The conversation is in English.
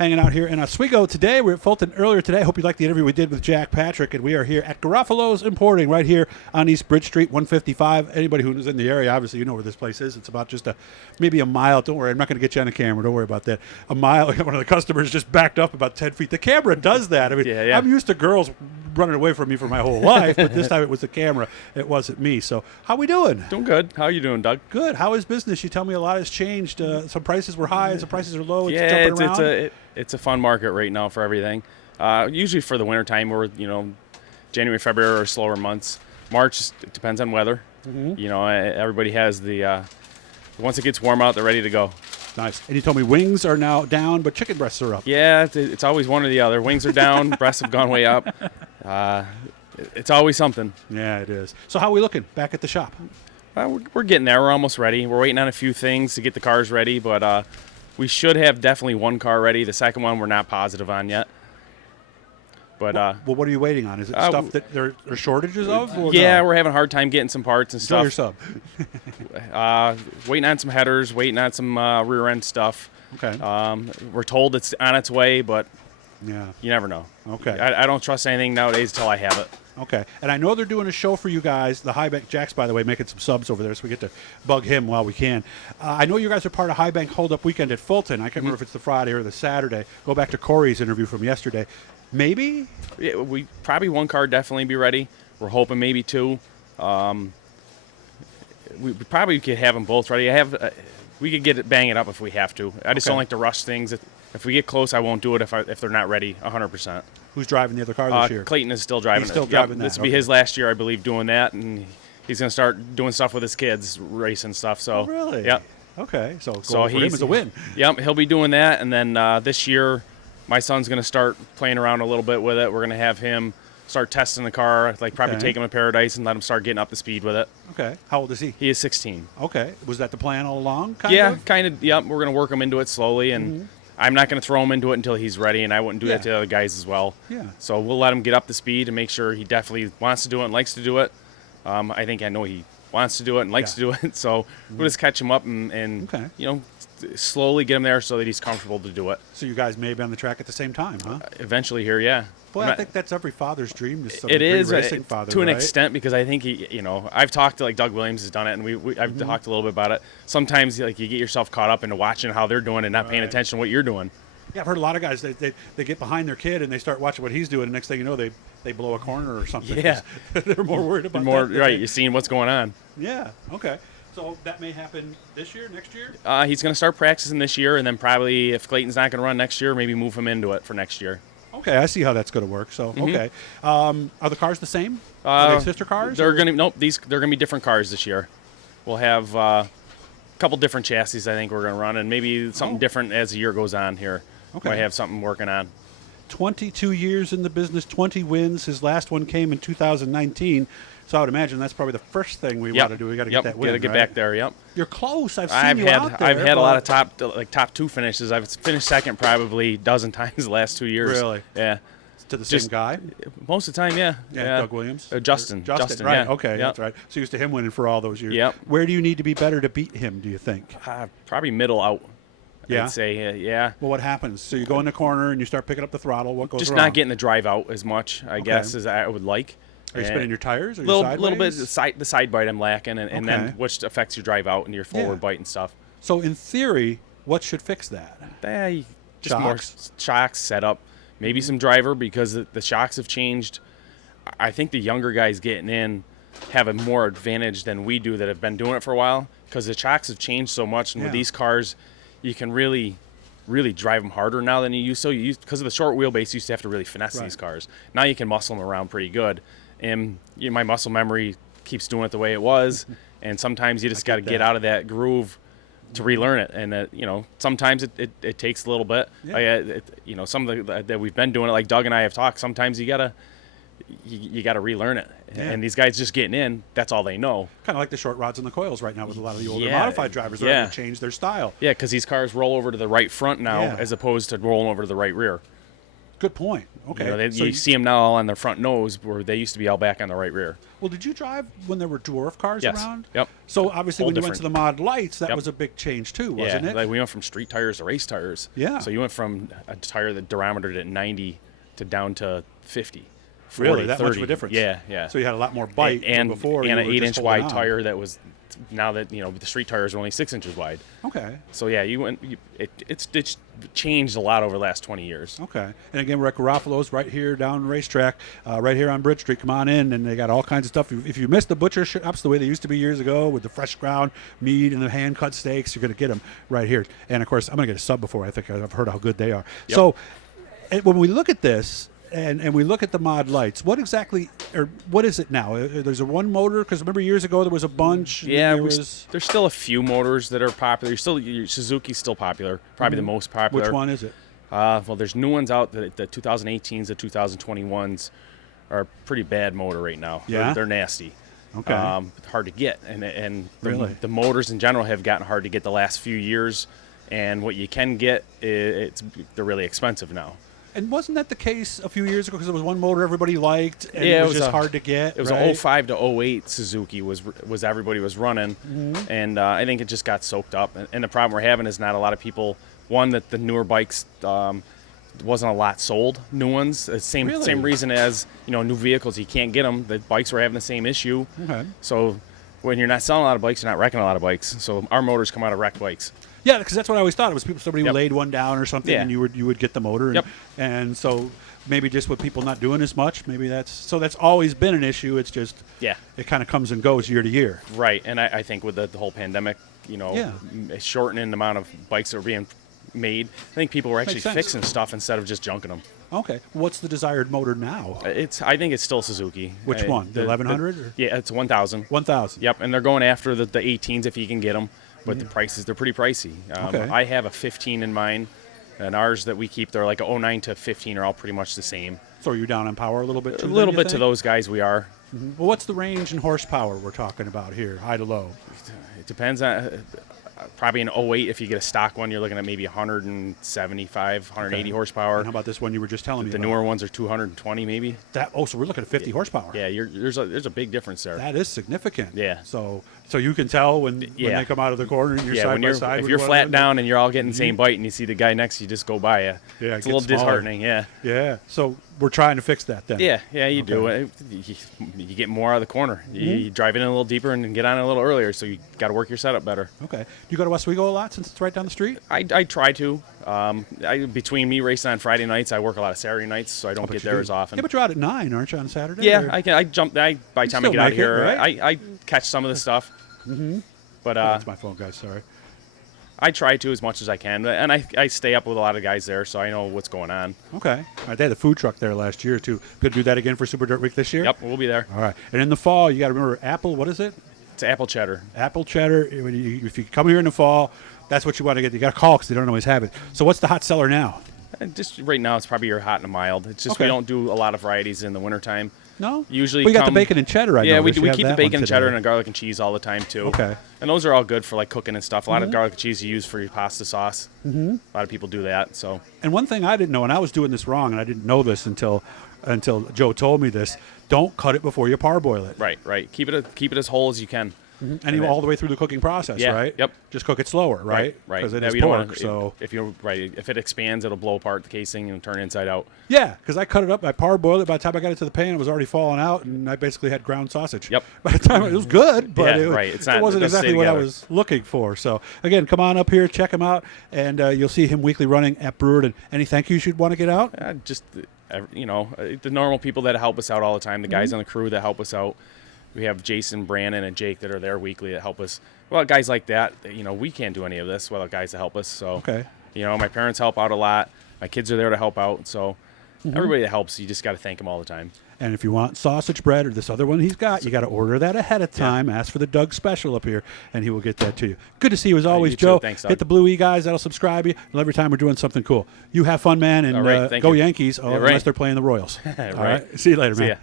hanging out here in Oswego today. We're at Fulton earlier today. I hope you liked the interview we did with Jack Patrick, and we are here at Garafolo's Importing right here on East Bridge Street, 155. Anybody who's in the area, obviously, you know where this place is. It's about just maybe a mile. Don't worry, I'm not going to get you on the camera. Don't worry about that. A mile. One of the customers just backed up about 10 feet. The camera does that. I mean, I'm used to girls running away from me for my whole life, but this time it was the camera. It wasn't me. So how we doing? Doing good. How are you doing, Doug? Good. How is business? You tell me a lot has changed. Some prices were high, some prices are low. It's jumping around. It's a fun market right now for everything. Usually for the wintertime, we're January, February are slower months. March, it depends on weather. Mm-hmm. Everybody has once it gets warm out, they're ready to go. Nice. And you told me wings are now down, but chicken breasts are up. Yeah, it's always one or the other. Wings are down, breasts have gone way up. It's always something. Yeah, it is. So how are we looking back at the shop? We're getting there. We're almost ready. We're waiting on a few things to get the cars ready, but we should have definitely one car ready. The second one we're not positive on yet. But well, what are you waiting on? Is it stuff that there are shortages of? Or yeah, no? We're having a hard time getting some parts and stuff. Your sub. Waiting on some headers, waiting on some rear end stuff. Okay. We're told it's on its way, but yeah, you never know. Okay. I don't trust anything nowadays until I have it. Okay. And I know they're doing a show for you guys. The High Bank Jack's, by the way, making some subs over there, so we get to bug him while we can. I know you guys are part of High Bank Hold Up Weekend at Fulton. I can't remember if it's the Friday or the Saturday. Go back to Corey's interview from yesterday. Maybe? Yeah, we probably one car definitely be ready. We're hoping maybe two. We probably could have them both ready. We could bang it up if we have to. I just don't like to rush things. If we get close, I won't do it if they're not ready 100%. Who's driving the other car this year? Clayton is still driving. He's still driving that. This will be his last year, I believe, doing that, and he's going to start doing stuff with his kids, racing stuff. So. Oh, really? Yep. Okay, so for him is a win. Yep, he'll be doing that, and then this year, my son's going to start playing around a little bit with it. We're going to have him start testing the car, probably take him to Paradise and let him start getting up to speed with it. Okay. How old is he? He is 16. Okay. Was that the plan all along? Kind of. Yep. We're going to work him into it slowly, and I'm not going to throw him into it until he's ready, and I wouldn't do that to the other guys as well. Yeah. So we'll let him get up to speed and make sure he definitely wants to do it and likes to do it. I know he wants to do it and likes to do it. So we'll just catch him up and slowly get him there so that he's comfortable to do it. So you guys may be on the track at the same time, huh? Eventually here, yeah. Well, I think that's every father's dream. It is racing father, to an extent, because I think I've talked to Doug Williams has done it, and I've talked a little bit about it. Sometimes you get yourself caught up into watching how they're doing and not paying attention to what you're doing. Yeah, I've heard a lot of guys they get behind their kid and they start watching what he's doing, and next thing you know they blow a corner or something. Yeah, they're more worried about that. Right, you're seeing what's going on. Yeah. Okay. So that may happen this year, next year? He's going to start practicing this year, and then probably if Clayton's not going to run next year, maybe move him into it for next year. Okay, I see how that's going to work. So, okay. Are the cars the same? Are they sister cars? They're going to they're going to be different cars this year. We'll have a couple different chassis I think we're going to run, and maybe something different as the year goes on here. Okay. I have something working on. 22 years in the business, 20 wins. His last one came in 2019. So I would imagine that's probably the first thing we want to do. We got to get that win. Got to get back there. Yep. You're close. I've seen you out there. I've had a lot of top two finishes. I've finished second probably a dozen times the last 2 years. Really? Yeah. To the same guy? Most of the time, yeah. Yeah. Doug Williams. Justin. Right. Yeah. Okay. Yep. That's right. So used to him winning for all those years. Yep. Where do you need to be better to beat him? Do you think? Probably middle out. Yeah. I'd say, yeah. Well, what happens? So you go in the corner and you start picking up the throttle. What goes wrong? Just not getting the drive out as much, I guess, as I would like. Are you spinning your tires? Or little bit. The side bite I'm lacking, and then which affects your drive out and your forward bite and stuff. So in theory, what should fix that? Just more shocks setup, maybe some driver, because the shocks have changed. I think the younger guys getting in have a more advantage than we do that have been doing it for a while, because the shocks have changed so much, and with these cars, you can really drive them harder now than you used to. Because of the short wheelbase, you used to have to really finesse these cars. Now you can muscle them around pretty good. And my muscle memory keeps doing it the way it was, and sometimes you just got to get out of that groove to relearn it. And sometimes it takes a little bit. Some of that we've been doing it, like Doug and I have talked. Sometimes you gotta relearn it. And these guys just getting in, that's all they know. Kind of like the short rods and the coils right now with a lot of the older modified drivers. They're going to change their style. Yeah, because these cars roll over to the right front now as opposed to rolling over to the right rear. Good point. Okay. You know, So you see them now all on their front nose, where they used to be all back on the right rear. well, did you drive when there were dwarf cars Yes. around? Yep. So obviously, Whole when you went to the different. Mod Lights, that Yep. was a big change too, wasn't it? Like we went from street tires to race tires. Yeah. So you went from a tire that diametered at 90 to down to 50. 40, Really, that 30. much of a difference? Yeah. So you had a lot more bite and than before. and you an were just 8-inch holding wide on. tire that was now that the street tires are only 6 inches wide. Okay. So yeah, it's changed a lot over the last 20 years. Okay. And again, we're at Garafolo's right here down the racetrack, right here on Bridge Street. Come on in, and they got all kinds of stuff. If you missed the butcher shops the way they used to be years ago with the fresh ground meat and the hand-cut steaks, you're going to get them right here. And, of course, I'm going to get a sub before. I think I've heard how good they are. Yep. So when we look at this, and we look at the Mod Lights, what exactly, or what is it now? There's a one motor? Because remember years ago there was a bunch. Yeah, there's still a few motors that are popular. Suzuki's still popular, probably the most popular. Which one is it? Well, there's new ones out. The 2018s, the 2021s are a pretty bad motor right now. Yeah? They're nasty. Okay. Hard to get, and Really? the motors in general have gotten hard to get the last few years. And what you can get, they're really expensive now. And wasn't that the case a few years ago? Because there was one motor everybody liked, and Yeah, it was just hard to get. It was right? a 05 to 08 Suzuki was everybody was running, and I think it just got soaked up. And the problem we're having is not a lot of people. One, that the newer bikes wasn't a lot sold. New ones, same reason as new vehicles. You can't get them. The bikes were having the same issue. Okay. So when you're not selling a lot of bikes, you're not wrecking a lot of bikes. So our motors come out of wrecked bikes. Yeah, because that's what I always thought. It was somebody who Yep. laid one down or something, Yeah. and you would get the motor. And, Yep. and so maybe just with people not doing as much, maybe that's always been an issue. It's just it kind of comes and goes year to year. Right, and I think with the whole pandemic, shortening the amount of bikes that were being made, I think people were actually Makes sense. fixing stuff instead of just junking them. Okay. What's the desired motor now? I think it's still Suzuki. Which one? The 1100? Yeah, it's 1000. 1000. Yep, and they're going after the 18s if you can get them, but the prices, they're pretty pricey. Okay. I have a 15 in mind, and ours that we keep, they're like a 09 to 15 are all pretty much the same. So are you down on power a little bit too? A then, little you bit to think? those guys we are. Well, what's the range and horsepower we're talking about here, high to low? It depends on probably an 08 if you get a stock one, you're looking at maybe 175, 180 Okay. horsepower. And how about this one you were just telling me The about? newer ones are 220 maybe. So we're looking at 50 horsepower. Yeah, there's a big difference there. That is significant. Yeah. So you can tell when they come out of the corner and you're side when by you're, side. if with you're one flat another. down and you're all getting the same bite and you see the guy next to you just go by you, Yeah, it's it a little gets smaller. disheartening. Yeah. Yeah. So we're trying to fix that then. Yeah, you do it. You get more out of the corner. You drive in a little deeper and get on it a little earlier, so you got to work your setup better. Okay. You go to Oswego a lot since it's right down the street? I try to. Between me racing on Friday nights, I work a lot of Saturday nights, so I don't But get you there do. as often. Yeah, but you're out at 9, aren't you, on Saturday? Yeah, or- I jump. By the time I still get out make it, here, right? I catch some of the stuff. But Oh, that's my phone, guys. Sorry. I try to as much as I can, and I stay up with a lot of guys there, so I know what's going on. Okay. All right, they had a food truck there last year, too. Good to do that again for Super Dirt Week this year? Yep, we'll be there. All right. And in the fall, you got to remember apple, what is it? It's apple cheddar. Apple cheddar. If you come here in the fall, that's what you want to get. You got to call because they don't always have it. So what's the hot seller now? And just right now, it's probably your hot and mild. It's just Okay. we don't do a lot of varieties in the wintertime. No? Usually We got the come- bacon and cheddar, I Yeah, we noticed. do. You We have keep the that bacon one and cheddar today. and garlic and cheese all the time too. Okay. And those are all good for like cooking and stuff. A lot of garlic and cheese you use for your pasta sauce. A lot of people do that. So And one thing I didn't know, and I was doing this wrong, and I didn't know this until Joe told me this, don't cut it before you parboil it. right. Keep it as whole as you can. And then- all the way through the cooking process, Yeah, right? yep. Just cook it slower, right? Right. Because it Yeah, is we don't pork, wanna- so... if it expands, it'll blow apart the casing and turn inside out. Yeah, because I cut it up, I parboiled it. By the time I got it to the pan, it was already falling out, and I basically had ground sausage. Yep. By the time it was good, but Yeah, it, right. It's it not- wasn't it doesn't exactly stay what I together. was looking for. So again, come on up here, check him out, and you'll see him weekly running at Brewerton. Any thank yous you'd want to get out? The normal people that help us out all the time, the guys on the crew that help us out. We have Jason, Brandon, and Jake that are there weekly that help us. Well, guys like that, we can't do any of this without guys to help us. So, Okay. my parents help out a lot. My kids are there to help out. So, everybody that helps, you just got to thank them all the time. And if you want sausage bread or this other one he's got, you got to order that ahead of time. Ask for the Doug special up here, and he will get that to you. Good to see you as always, you too. Joe. Thanks, Doug. Hit the Blue E guys. That'll subscribe you. And every time we're doing something cool. You have fun, man, and All right, thank go you. Yankees, Yeah, right. unless they're playing the Royals. All Right. right. See you later, See man. ya.